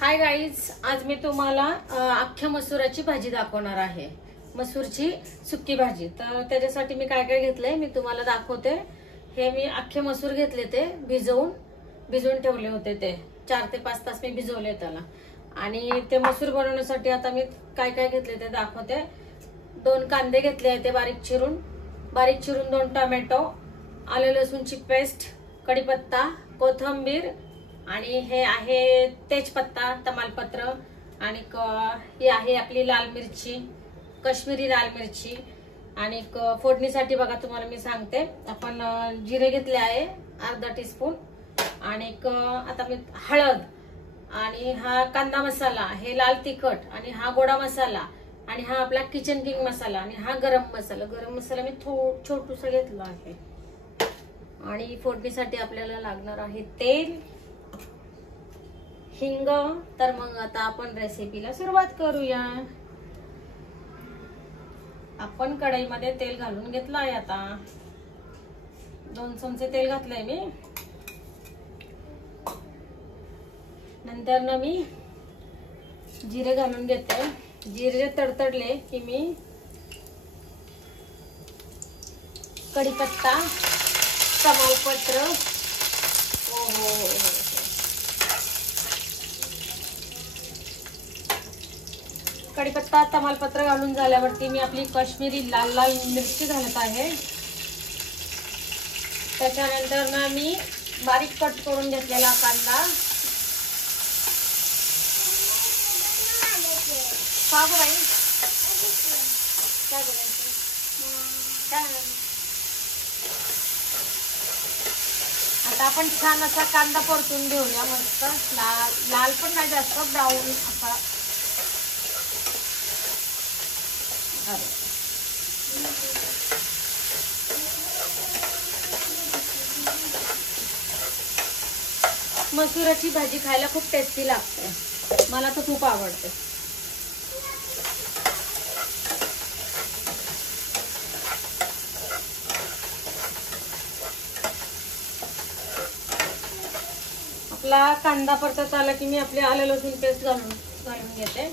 Hi guys, आज मी तुम्हाला अख्ख्या मसुराची भाजी दाखवणार आहे. मसूरची सुक्की भाजी. तर त्याच्यासाठी मी काय काय घेतलंय मी तुम्हाला दाखवते. हे मी अख्खे मसूर घेतले, ते भिजवून ठेवले होते. ते 4 ते 5 तास मी भिजवले त्याला. आणि ते मसूर बनवण्यासाठी आता मी काय काय घेतले ते दाखवते. 2 कांदे घेतले आहेत ते बारीक चिरून 2 टोमॅटो, आलं लसूणची पेस्ट, कढीपत्ता, कोथिंबीर आणि हे आहे तेजपत्ता, तमालपत्र आणि ही आहे आपली लाल मिरची, काश्मीरी लाल मिरची. आणि फोडणीसाठी बघा तुम्हाला मी सांगते. आपण जिरे घेतले आहे अर्धा टीस्पून आणि आता मी हळद आणि हा कांदा मसाला, हे लाल तिखट आणि हा गोडा मसाला आणि हा आपला किचन किंग मसाला आणि हा गरम मसाला मी छोटूसा घेतला आहे. आणि फोडणीसाठी आपल्याला लागणार आहे तेल, हिंग. तर मग आता आपण रेसिपीला सुरुवात करूया. आपण कढईमध्ये तेल घालून घेतलं आहे. आता 2 चमचे तेल घातलंय मी. नंतर ना मी जिरे घालून घेते. जिरे तडतडले की मी कढीपत्ता, तमालपत्र, कढीपत्ता तमालपत्र घालून झाल्यावरती मी आपली काश्मीरी लाल मिरची घालत आहे. त्याच्यानंतर ना मी बारीक कट करून घेतलेला कांदा, आता आपण छान असा कांदा परतून घेऊया. मस्त लाल पण नाही जास्त, ब्राऊन असा. मसुराची भाजी खायला खूप टेस्टी लागते. मला तर खूप आवडते. आपला कांदा परतत आला की मी आपली आलं लसूण पेस्ट घालून घेते.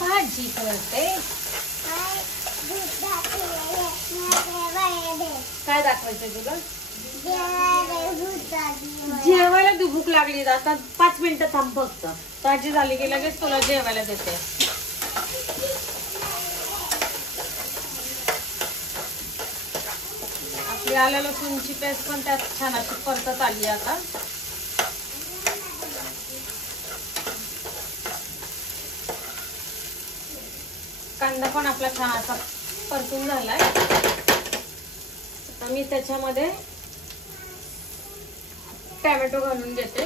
भाजी करते. काय दाखवायचं तुला? जेवायला भूक लागली. आता 5 मिनिटं थांब फक्त. भाजी झाली की लगेच तुला जेवायला देते. आपली आलं लसूणची पेस्ट पण त्यात छान अशी परतत आली. आता कांदा पण आपला छान असा परतून झालाय. आता मी त्याच्यामध्ये टोमॅटो घालून घेते.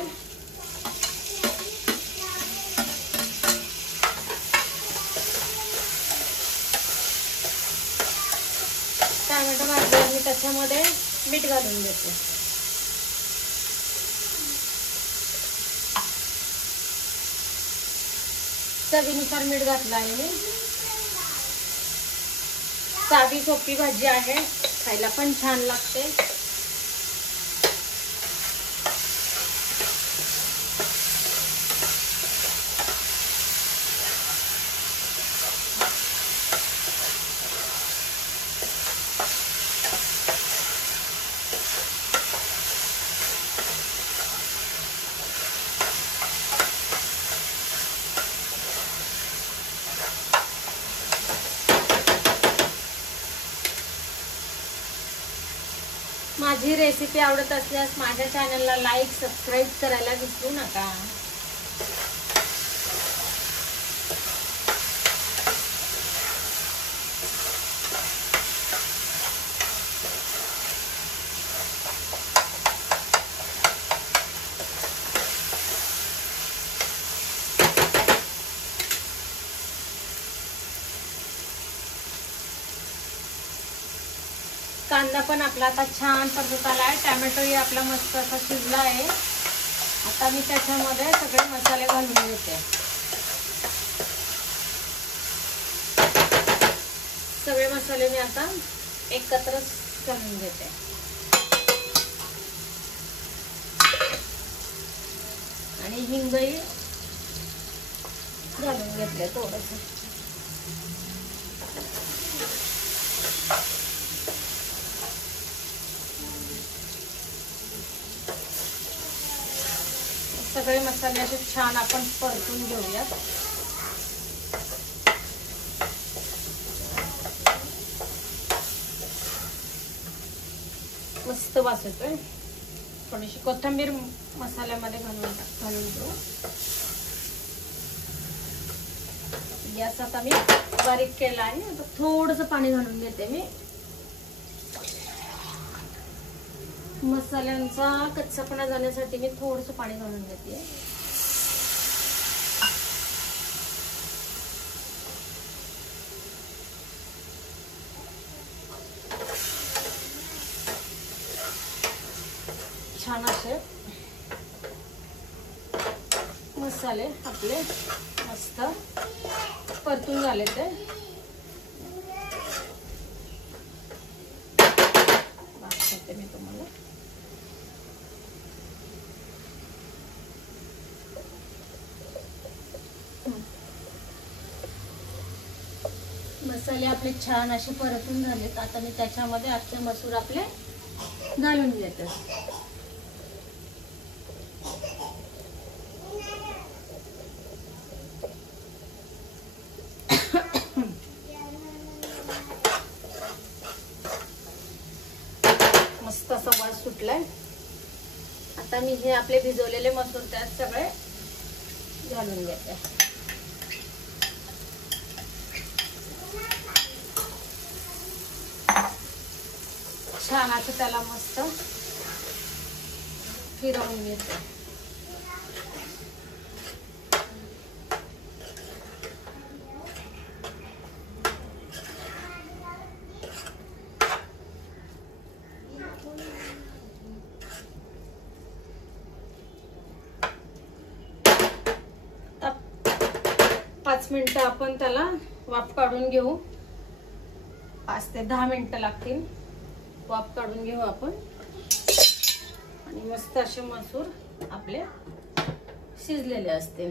टोमॅटो घातल्यावर मी त्याच्यामध्ये मीठ घालून घेते. चवीनुसार मीठ घातलं आहे मी. साधी सोपी भाजी आहे, खायला पण छान लागते. माझी रेसिपी आवडत असल्यास माझ्या चॅनलला लाईक, सबस्क्राईब करायला विसरू नका. कांदा पण आपला आता छान परतत आलाय. टोमॅटोही आपला मस्त असा शिजला आहे. आता मी त्याच्यामध्ये सगळे मसाले घालून घेते. सगळे मसाले मी आता एकत्र घालून घेते. आणि हिंगही घालून घेतले थोडस. सगळे मसाले असे छान आपण परतून घेऊया. मस्त वास येतोय. थोडीशी कोथिंबीर मसाल्यामध्ये घालून घेऊ. गॅस आता मी बारीक केला आहे. आता थोडंसं पाणी घालून घेते मी. मसाल्यांचा कच्चापणा जाण्यासाठी मी थोडंसं पाणी घालून घेते. छान असे मसाले आपले मस्त परतून झाले. ते दाखवते मी तुम्हाला. मसाले आपले छान असे परतून झालेत. आता मी त्याच्यामध्ये अख्खे मसूर आपले घालून घेते. मस्त असा वास सुटलाय. आता मी हे आपले भिजवलेले मसूर त्यात सगळे घालून घेते. छान असं त्याला मस्त फिरवून घेते. आता 5 मिनिटं आपण त्याला वाफ काढून घेऊ. 5 ते 10 मिनिटं लागतील. वाफ काढून घेऊ आपण. आणि मस्त असे मसूर आपले शिजलेले असतील.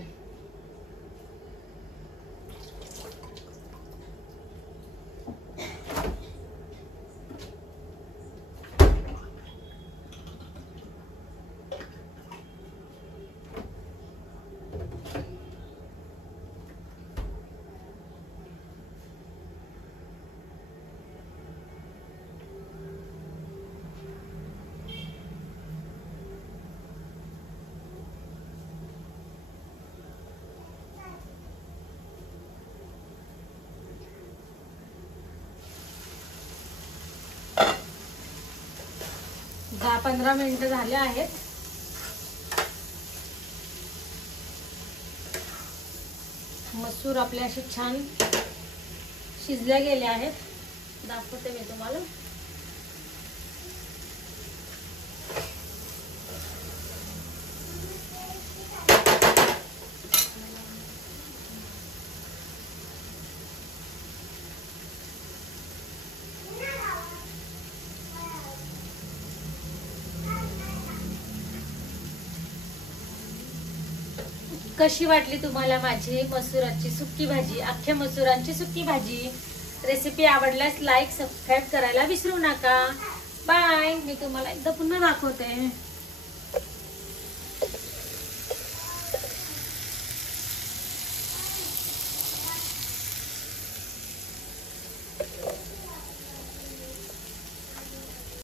दहा 15 मिनिटं झाले आहेत. मसूर आपले असे छान शिजल्या गेले आहेत. दाखवते मी तुम्हाला. कशी वाटली तुम्हाला माझी मसुराची सुक्की भाजी, अख्ख्या मसुरांची सुक्की भाजी? रेसिपी आवडल्यास लाईक सबस्क्राईब करायला विसरू नका. बाय. मी तुम्हाला एकदा पुन्हा दाखवते.